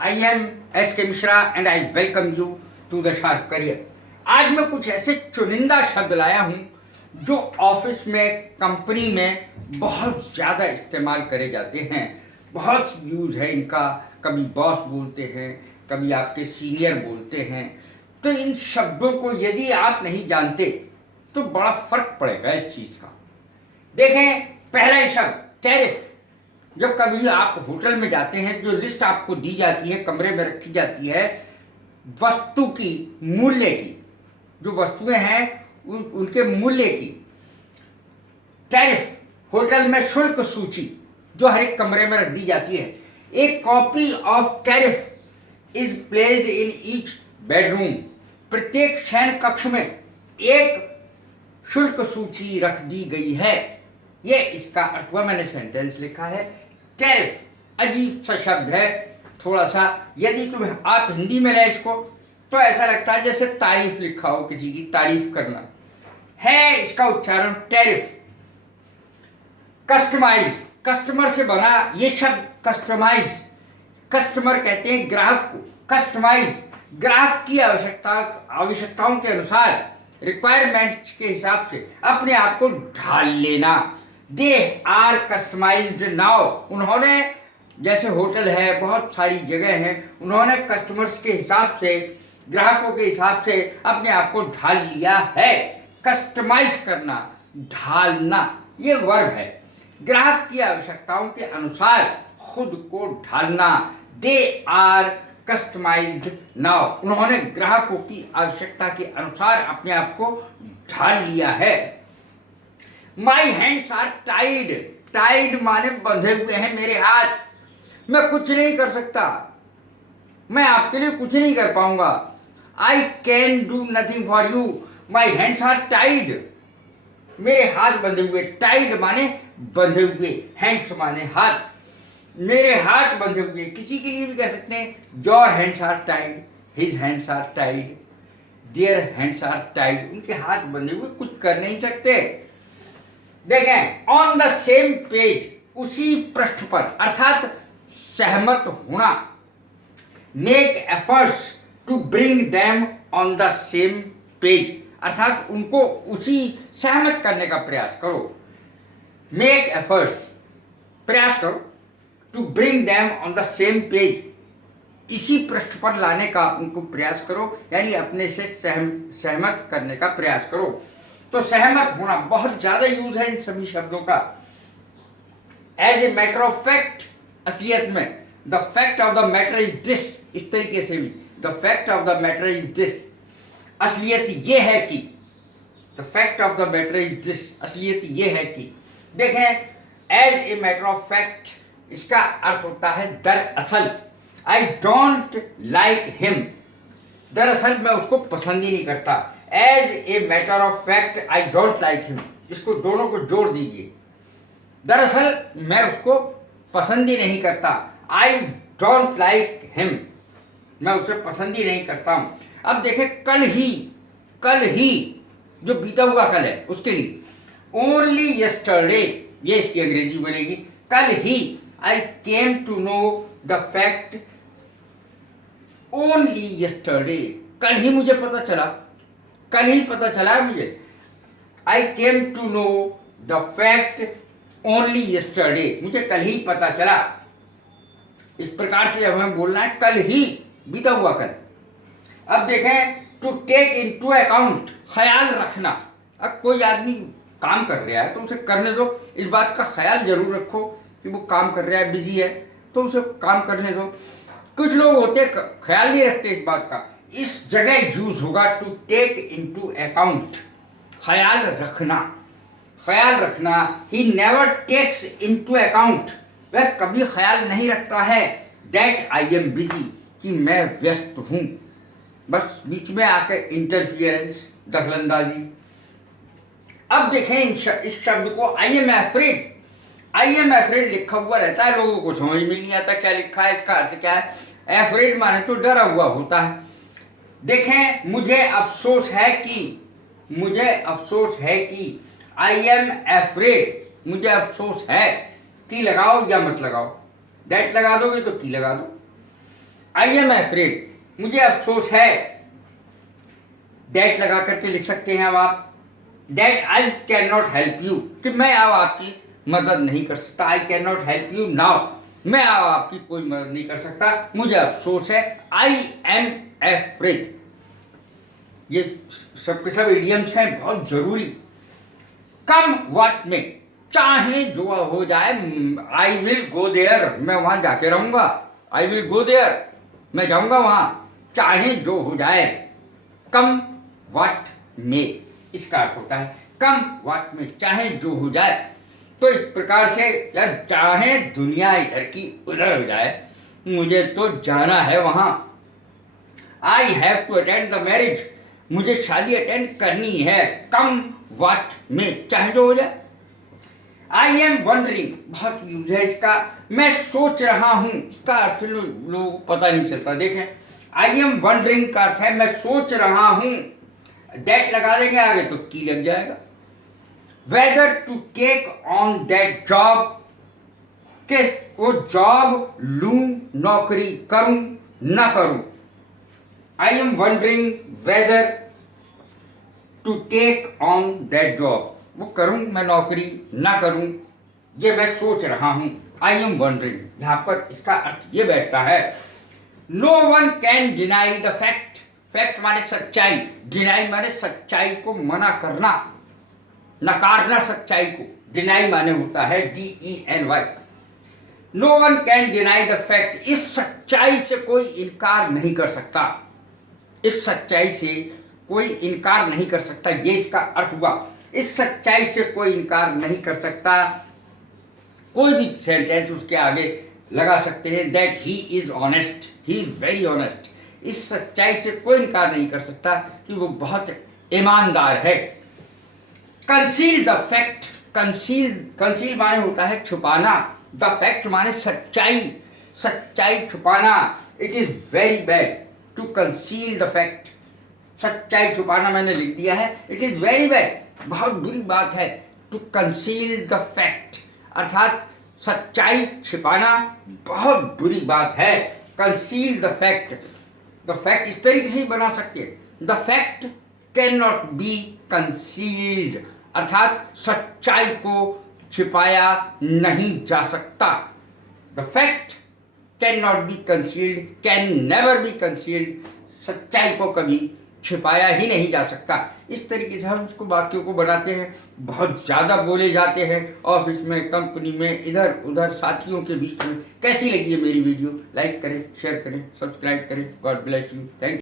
I am S K Mishra and I welcome you to the sharp career. आज मैं कुछ ऐसे चुनिंदा शब्द लाया हूं जो ऑफिस में, कंपनी में बहुत ज़्यादा इस्तेमाल करे जाते हैं। बहुत यूज है इनका। कभी बॉस बोलते हैं, कभी आपके सीनियर बोलते हैं। तो इन शब्दों को यदि आप नहीं जानते तो बड़ा फर्क पड़ेगा इस चीज़ का। देखें, पहला ही शब्द टैरिफ। जब कभी आप होटल में जाते हैं, जो लिस्ट आपको दी जाती है, कमरे में रखी जाती है वस्तु की, मूल्य की, जो वस्तुएं हैं उनके मूल्य की, टैरिफ, होटल में शुल्क सूची जो हर एक कमरे में रख दी जाती है। एक copy of tariff is placed in each bedroom. प्रत्येक शयन कक्ष में एक शुल्क सूची रख दी गई है। ये इसका अर्थ हुआ। मैंने सेंटेंस लिखा है। टैरिफ अजीब सा शब्द है थोड़ा सा। यदि आप हिंदी में लें इसको तो ऐसा लगता है जैसे तारीफ लिखा हो, किसी की तारीफ करना है। इसका उच्चारण टैरिफ। कस्टमाइज, कस्टमर से बना ये शब्द कस्टमाइज। कस्टमर कहते हैं ग्राहक को। कस्टमाइज ग्राहक की आवश्यकताओं के अनुसार, रिक्वायरमेंट्स के हिसाब से अपने आप को ढाल लेना। They are customized now. उन्होंने, जैसे होटल है, बहुत सारी जगह हैं, उन्होंने कस्टमर्स के हिसाब से, ग्राहकों के हिसाब से अपने आप को ढाल लिया है। कस्टमाइज करना, ढालना, ये वर्ब है। ग्राहक की आवश्यकताओं के अनुसार खुद को ढालना। They are customized now. उन्होंने ग्राहकों की आवश्यकता के अनुसार अपने आप को ढाल लिया है। My hands are tied. Tied माने बंधे हुए हैं मेरे हाथ। मैं कुछ नहीं कर सकता, मैं आपके लिए कुछ नहीं कर पाऊंगा। I can do nothing for you. My hands are tied. मेरे हाथ बंधे हुए। टाइड माने बंधे हुए, हैंड्स माने हाथ। मेरे हाथ बंधे हुए। किसी के लिए भी कह सकते हैं your hands are tied, his hands are tied, their hands are tied. उनके हाथ बंधे हुए, कुछ कर नहीं सकते। देखें, ऑन द सेम पेज, उसी पृष्ठ पर, अर्थात सहमत होना। Make efforts to bring them on the same page, अर्थात उनको उसी सहमत करने का प्रयास करो। मेक एफर्ट्स, प्रयास करो। To bring them on the same page, इसी पृष्ठ पर लाने का उनको प्रयास करो, यानी अपने से सहमत करने का प्रयास करो। तो सहमत होना बहुत ज्यादा यूज है इन सभी शब्दों का। As a matter of fact, असलियत में, the fact of the matter is this, इस तरीके से भी, the fact of the matter is this, असलियत ये है कि, the fact of the matter is this, असलियत ये है कि। देखें, as a matter of fact, इसका अर्थ होता है दरअसल। I don't like him. दरअसल मैं उसको पसंद ही नहीं करता। As a matter of fact I don't like him, इसको दोनों को जोड़ दीजिए। दरअसल मैं उसको पसंद ही नहीं करता। आई डोंट लाइक हिम, मैं उसे पसंद ही नहीं करता हूं। अब देखें, कल ही जो बीता हुआ कल है उसके लिए ओनली यस्टरडे, ये इसकी अंग्रेजी बनेगी। कल ही, I came to know the fact only yesterday, कल ही मुझे पता चला, कल ही पता चला है मुझे। I came to know the fact only yesterday, मुझे कल ही पता चला। इस प्रकार से जब हमें बोलना है कल ही, बीता हुआ कल। अब देखें, to take into account, ख्याल रखना। अब कोई आदमी काम कर रहा है तो उसे करने दो, इस बात का ख्याल जरूर रखो कि वो काम कर रहा है, बिजी है, तो उसे काम करने दो। कुछ लोग होते ख्याल नहीं रखते इस बात का, इस जगह यूज होगा टू टेक इनटू अकाउंट, ख्याल रखना। ख्याल रखना। He never takes into account, वह कभी ख्याल नहीं रखता है दैट आई एम बिजी, कि मैं व्यस्त हूं। बस बीच में आकर इंटरफियरेंस, दखलंदाजी। अब देखें इस शब्द को, I am afraid. I am afraid लिखा हुआ रहता है, लोगों को समझ में नहीं आता क्या लिखा है, इसका अर्थ क्या है। एफ्रेड माने तो डरा हुआ होता है। देखें, मुझे अफसोस है कि, मुझे अफसोस है कि, आई एम एफ्रेड, मुझे अफसोस है कि लगाओ या मत लगाओ। दैट लगा दोगे तो की लगा दो। आई एम एफ्रेड, मुझे अफसोस है। दैट लगा करके लिख सकते हैं अब आप। That I can not help you, कि मैं अब आपकी मदद नहीं कर सकता। I can not help you now, मैं अब आपकी कोई मदद नहीं कर सकता, मुझे अफसोस है। आई एम एफ्रेड, ये सब के सब इडियम्स हैं, बहुत जरूरी। कम व्हाट में, चाहे जो हो जाए, आई विल गो देयर, मैं वहां जाके रहूंगा। आई विल गो देयर, मैं जाऊंगा वहां, चाहे जो हो जाए। कम व्हाट में, इसका अर्थ होता है कम व्हाट में, चाहे जो हो जाए। तो इस प्रकार से, यार चाहे दुनिया इधर की उधर हो जाए, मुझे तो जाना है वहां। I have to attend the marriage, मुझे शादी अटेंड करनी है। कम व्हाट में, चाहे जो हो जाए। आई एम वंडरिंग, बहुत यूज है इसका, मैं सोच रहा हूं। इसका अर्थ लोगों को पता नहीं चलता। देखें, आई एम वंडरिंग का अर्थ है मैं सोच रहा हूं। दैट लगा देंगे आगे तो की लग जाएगा। Whether to take on that job, के वो जॉब लूं, नौकरी करूं ना करूं। I am wondering whether to take on that job, वो करूं मैं नौकरी ना करूं, ये मैं सोच रहा हूं। आई एम वंडरिंग, यहां पर इसका अर्थ ये बैठता है। No one can deny the fact, fact माने सच्चाई, डिनाई माने सच्चाई को मना करना, नकारना सच्चाई को। डिनाई माने होता है DENY। No one can deny the fact, इस सच्चाई से कोई इनकार नहीं कर सकता। इस सच्चाई से कोई इनकार नहीं कर सकता, ये इसका अर्थ हुआ। इस सच्चाई से कोई इनकार नहीं कर सकता। कोई भी सेंटेंस उसके आगे लगा सकते हैं। That he is honest, he is very honest, इस सच्चाई से कोई इनकार नहीं कर सकता कि वो बहुत ईमानदार है। कंसील द फैक्ट, कंसील माने होता है छुपाना, द फैक्ट माने सच्चाई, सच्चाई छुपाना। It is very bad to conceal the fact, सच्चाई छुपाना मैंने लिख दिया है। इट इज वेरी बैड, बहुत बुरी बात है। टू कंसील द फैक्ट, अर्थात सच्चाई छिपाना बहुत बुरी बात है। Conceal the fact, the fact इस तरीके से बना सकते हैं। The fact can not be concealed, अर्थात सच्चाई को छिपाया नहीं जा सकता। The fact can not be concealed, can never be concealed, सच्चाई को कभी छिपाया ही नहीं जा सकता। इस तरीके से हम उसको वाक्यों को बनाते हैं। बहुत ज़्यादा बोले जाते हैं ऑफिस में, कंपनी में, इधर उधर, साथियों के बीच में। कैसी लगी है मेरी वीडियो? लाइक करें, शेयर करें, सब्सक्राइब करें। God bless you, thank you.